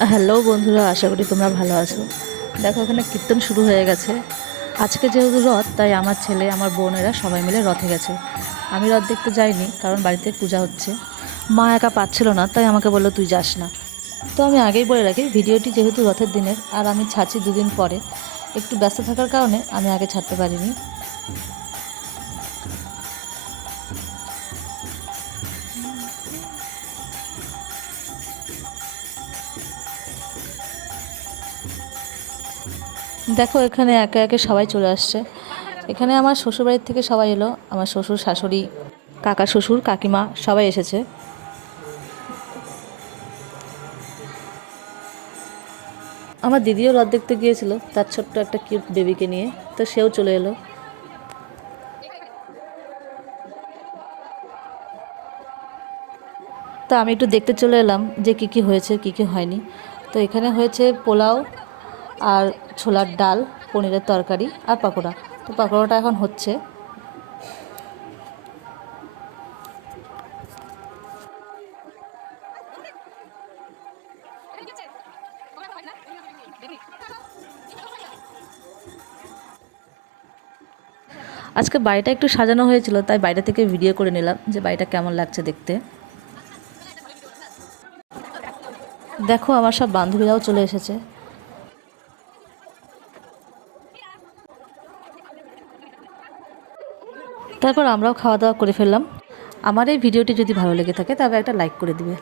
Hello বন্ধুরা, আশা করি তোমরা ভালো আছো। দেখো, এখানে কীর্তন শুরু হয়ে গেছে। আজকে যেহেতু রথ, তাই আমার ছেলে, আমার বোনেরা সবাই মিলে রথে গেছে। আমি রথ দেখতে যাইনি, কারণ বাড়িতে পূজা হচ্ছে। মা একা পাচ্ছিল না, তাই আমাকে বলল, তুই যাস না। তো আমি আগেই বলে রাখি, ভিডিওটি যেহেতু রথের দিনের, আর আমি ছাড়ছি দুদিন পরে, একটু ব্যস্ত থাকার কারণে আমি আগে ছাড়তে পারিনি। দেখো, এখানে একে একে সবাই চলে আসছে। এখানে আমার শ্বশুরবাড়ির থেকে সবাই এলো। আমার শ্বশুর, শাশুড়ি, কাকা শ্বশুর, কাকিমা সবাই এসেছে। আমার দিদিও রথ দেখতে গিয়েছিল, তার ছোট্ট একটা কিউট বেবিকে নিয়ে, তো সেও চলে এলো। তো আমি একটু দেখতে চলে এলাম যে কী কী হয়েছে, কী কী হয়নি। তো এখানে হয়েছে পোলাও আর ছোলার ডাল, পনিরের তরকারি আর পাকোড়া। তো পাকোড়াটা এখন হচ্ছে। আজকে বাড়িটা একটু সাজানো হয়েছিল, তাই বাইরে থেকে ভিডিও করে নিলাম যে বাড়িটা কেমন লাগছে দেখতে। দেখো, আমার সব বান্ধবীরাও চলে এসেছে। তারপর আমরাও খাওয়া দাওয়া করে ফেললাম। আমার এই ভিডিওটি যদি ভালো লেগে থাকে তবে একটা লাইক করে দিবে।